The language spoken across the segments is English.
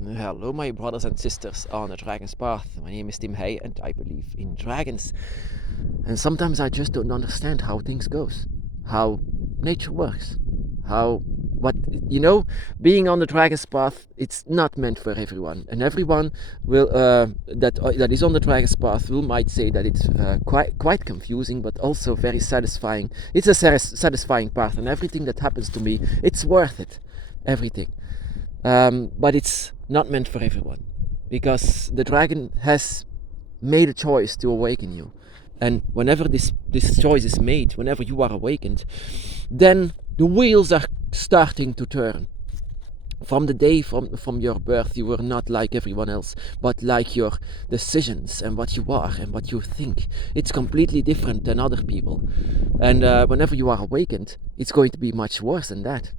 Hello, my brothers and sisters on the Dragon's Path. My name is Tim Hay, and I believe in dragons. And sometimes I just don't understand how things goes, how nature works, how what being on the Dragon's Path. It's not meant for everyone, and everyone will that is on the Dragon's Path will might say that it's quite confusing, but also very satisfying. It's a satisfying path, and everything that happens to me, it's worth it. Everything. But it's not meant for everyone, because the dragon has made a choice to awaken you, and whenever this choice is made, whenever you are awakened, then the wheels are starting to turn. From the day from your birth, you were not like everyone else, but like your decisions and what you are and what you think. It's completely different than other people, and whenever you are awakened, it's going to be much worse than that.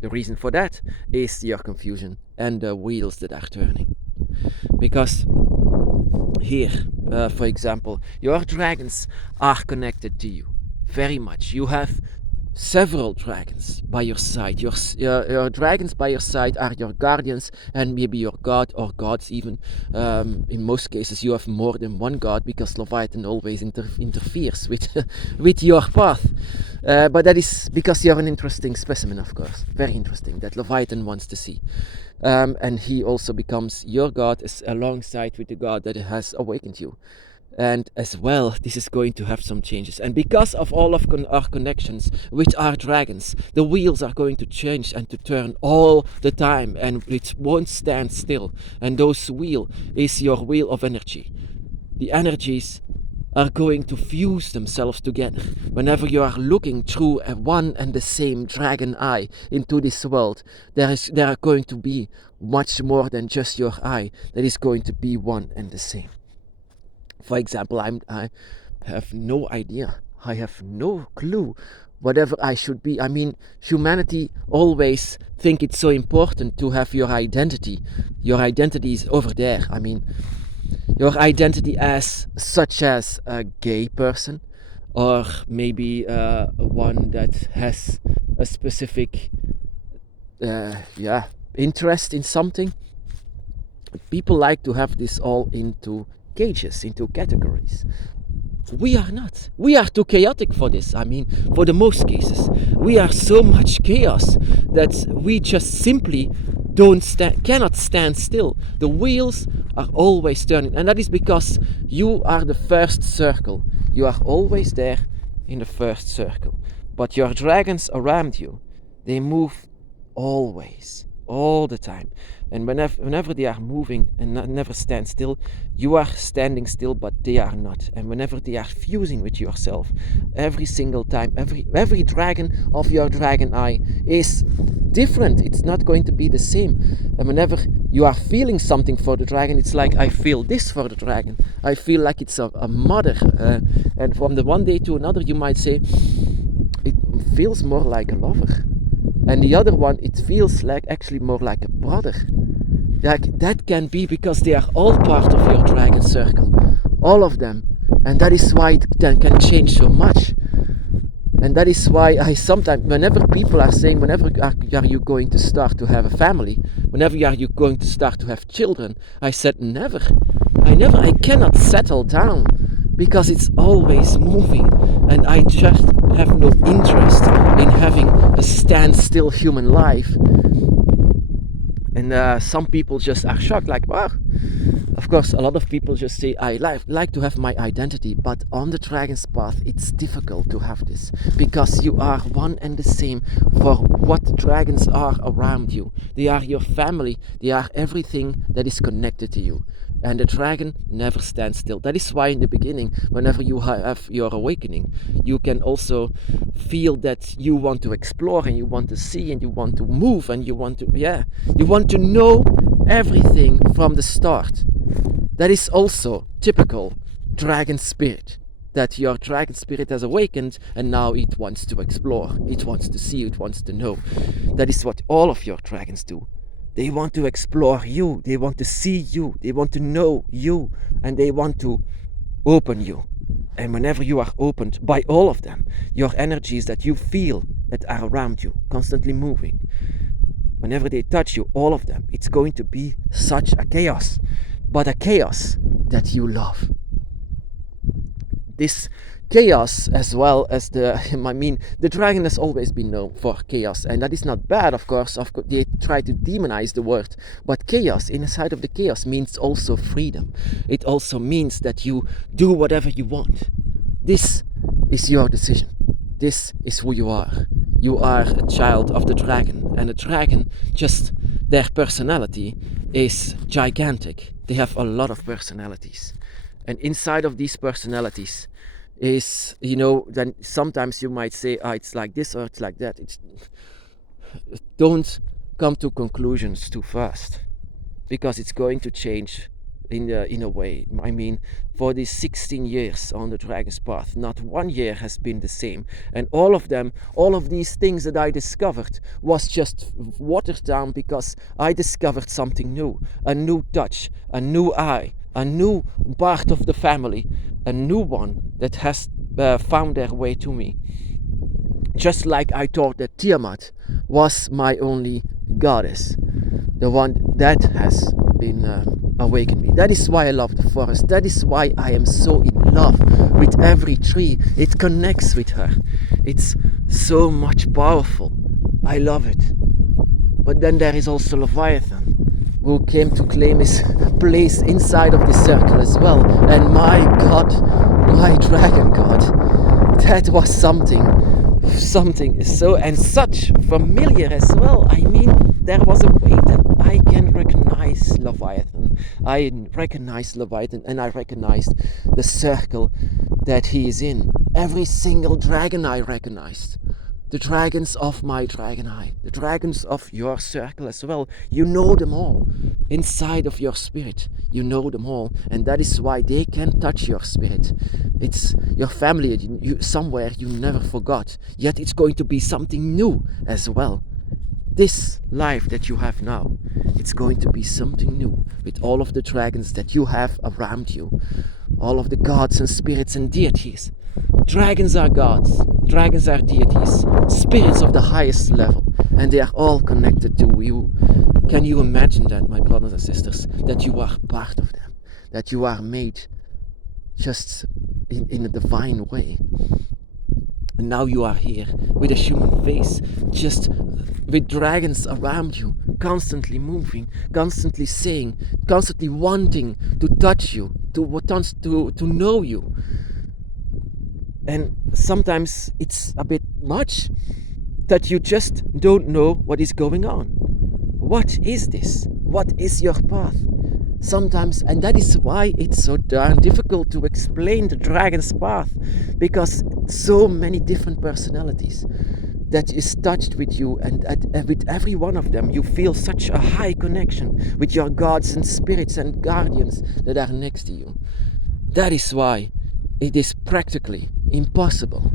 The reason for that is your confusion and the wheels that are turning. Because here, for example, your dragons are connected to you very much. You have several dragons by your side. Your dragons by your side are your guardians and maybe your god or gods even. In most cases you have more than one god, because Leviathan always interferes with your path. But that is because you're an interesting specimen, of course. Very interesting, that Leviathan wants to see. And he also becomes your god alongside with the god that has awakened you. And as well, this is going to have some changes, and because of all of our connections with our dragons, the wheels are going to change and to turn all the time, and it won't stand still. And those wheel is your wheel of energy. The energies are going to fuse themselves together. Whenever you are looking through a one and the same dragon eye into this world, there are going to be much more than just your eye. That is going to be one and the same. For example, I have no idea. I have no clue whatever I should be. I mean, humanity always think it's so important to have your identity. Your identity is over there. I mean, your identity as such as a gay person, or maybe one that has a specific interest in something. People like to have this all into cages, into categories. We are not. We are too chaotic for this. I mean, for the most cases, we are so much chaos that we just simply cannot stand still. The wheels are always turning, and that is because you are the first circle. You are always there in the first circle. But your dragons around you, they move always, all the time. And whenever they are moving and never stand still, you are standing still, but they are not. And whenever they are fusing with yourself, every single time, every dragon of your dragon eye is different. It's not going to be the same. And whenever you are feeling something for the dragon, it's like, I feel this for the dragon. I feel like it's a mother. And from the one day to another, you might say, it feels more like a lover. And the other one, it feels like actually more like a brother. That can be because they are all part of your dragon circle, all of them, and that is why it can change so much. And that is why I sometimes, whenever people are saying, whenever are you going to start to have a family, whenever are you going to start to have children, I said never. I cannot settle down, because it's always moving, and I just have no interest in having a standstill human life. And some people just are shocked, like, wow. Of course, a lot of people just say, I like to have my identity, but on the Dragon's Path, it's difficult to have this, because you are one and the same for what dragons are around you. They are your family, they are everything that is connected to you. And the dragon never stands still. That is why in the beginning, whenever you have your awakening, you can also feel that you want to explore, and you want to see, and you want to move, and you want to know everything from the start. That is also typical dragon spirit, that your dragon spirit has awakened, and now it wants to explore, it wants to see, it wants to know. That is what all of your dragons do. They want to explore you, they want to see you, they want to know you, and they want to open you. And whenever you are opened by all of them, your energies that you feel that are around you, constantly moving, whenever they touch you, all of them, it's going to be such a chaos, but a chaos that you love. This chaos, as well as the dragon has always been known for chaos, and that is not bad, of course. They try to demonize the word, but chaos, inside of the chaos, means also freedom. It also means that you do whatever you want. This is your decision. This is who you are. You are a child of the dragon, and the dragon, just their personality is gigantic. They have a lot of personalities, and inside of these personalities is, then sometimes you might say, it's like this or it's like that. Don't come to conclusions too fast, because it's going to change in a way. I mean, for these 16 years on the dragon's path, not 1 year has been the same, and all of these things that I discovered was just watered down because I discovered something new, a new touch, a new eye, a new part of the family, a new one that has found their way to me. Just like I thought that Tiamat was my only goddess, the one that has been awakened me. That is why I love the forest. That is why I am so in love with every tree. It connects with her. It's so much powerful. I love it. But then there is also Leviathan, who came to claim his place inside of the circle as well. And my God, my dragon god, that was something so and such familiar as well. I mean, there was a way that I can recognize Leviathan. I recognized Leviathan, and I recognized the circle that he is in. Every single dragon I recognized. The dragons of my dragon eye, the dragons of your circle as well. You know them all. Inside of your spirit, you know them all. And that is why they can touch your spirit. It's your family, somewhere you never forgot. Yet it's going to be something new as well. This life that you have now, it's going to be something new with all of the dragons that you have around you. All of the gods and spirits and deities. Dragons are gods, dragons are deities, spirits of the highest level, and they are all connected to you. Can you imagine that, my brothers and sisters, that you are part of them, that you are made just in a divine way? And now you are here with a human face, just with dragons around you, constantly moving, constantly saying, constantly wanting to touch you, to know you. And sometimes it's a bit much that you just don't know what is going on. What is this? What is your path? Sometimes, and that is why it's so darn difficult to explain the dragon's path, because so many different personalities that is touched with you, and with every one of them you feel such a high connection with your gods and spirits and guardians that are next to you. That is why it is practically impossible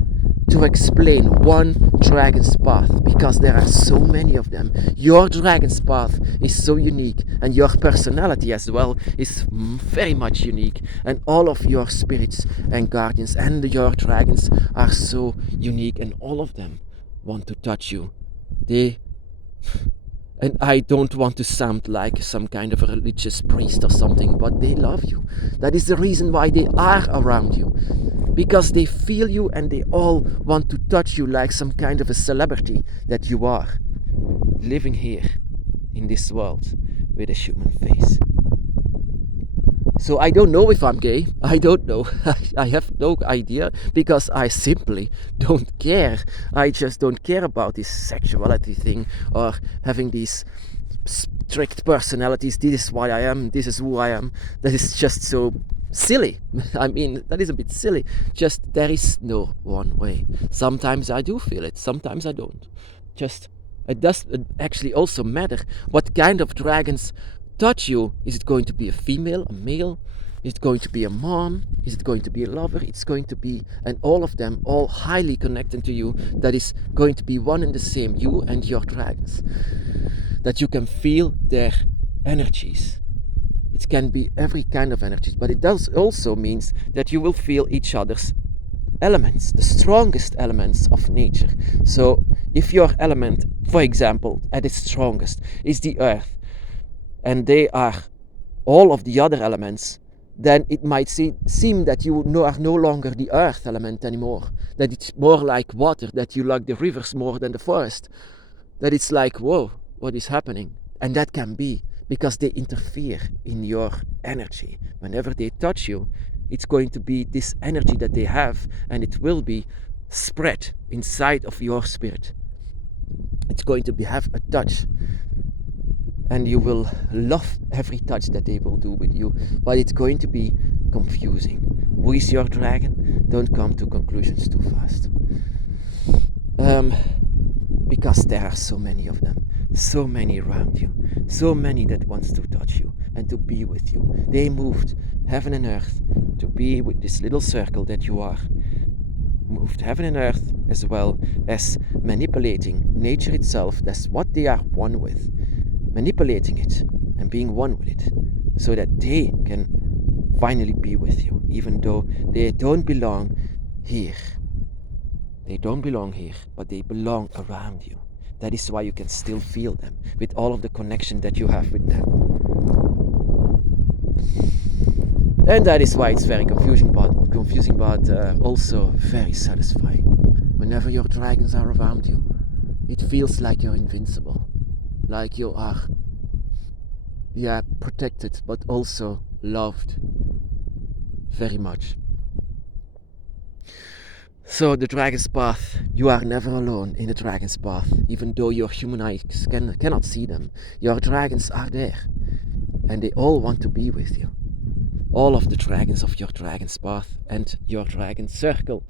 to explain one dragon's path, because there are so many of them. Your dragon's path is so unique, and your personality as well is very much unique, and all of your spirits and guardians and your dragons are so unique, and all of them want to touch you. And I don't want to sound like some kind of a religious priest or something, but they love you. That is the reason why they are around you. Because they feel you, and they all want to touch you like some kind of a celebrity that you are. Living here in this world with a human face. So I don't know if I'm gay. I don't know. I have no idea, because I simply don't care. I just don't care about this sexuality thing, or having these strict personalities. This is why I am. This is who I am. That is just so silly. I mean, that is a bit silly. Just, there is no one way. Sometimes I do feel it. Sometimes I don't. Just, it does actually also matter what kind of dragons touch you. Is it going to be a female, a male? Is it going to be a mom? Is it going to be a lover? It's going to be, and all of them, all highly connected to you. That is going to be one and the same, you and your dragons. That you can feel their energies. It can be every kind of energies, but it does also means that you will feel each other's elements, the strongest elements of nature. So If your element, for example, at its strongest is the earth, and they are all of the other elements, then it might seem that you are no longer the earth element anymore, that it's more like water, that you like the rivers more than the forest, that it's like, whoa, what is happening? And that can be because they interfere in your energy. Whenever they touch you, it's going to be this energy that they have, and it will be spread inside of your spirit. It's going to have a touch, and you will love every touch that they will do with you, but it's going to be confusing. Who is your dragon? Don't come to conclusions too fast. Because there are so many of them, so many around you, so many that wants to touch you and to be with you. They moved heaven and earth to be with this little circle that you are. Moved heaven and earth as well as manipulating nature itself. That's what they are one with. Manipulating it and being one with it so that they can finally be with you, even though they don't belong here. They don't belong here, but they belong around you. That is why you can still feel them with all of the connection that you have with them. And that is why it's very confusing, but also very satisfying. Whenever your dragons are around you, it feels like you're invincible, like you are, protected, but also loved very much. So the dragon's path, you are never alone in the dragon's path, even though your human eyes cannot see them. Your dragons are there, and they all want to be with you. All of the dragons of your dragon's path and your dragon's circle.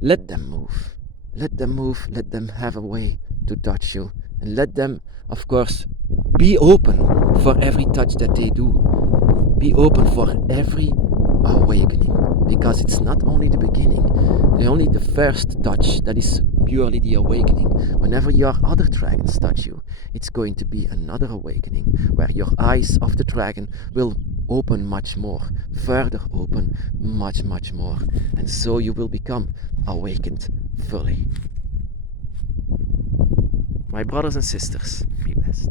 Let them move. Let them move. Let them have a way to touch you. And let them, of course, be open for every touch that they do. Be open for every awakening. Because it's not only the beginning, only the first touch that is purely the awakening. Whenever your other dragons touch you, it's going to be another awakening where your eyes of the dragon will open much more, further open much, much more. And so you will become awakened fully. My brothers and sisters, be blessed.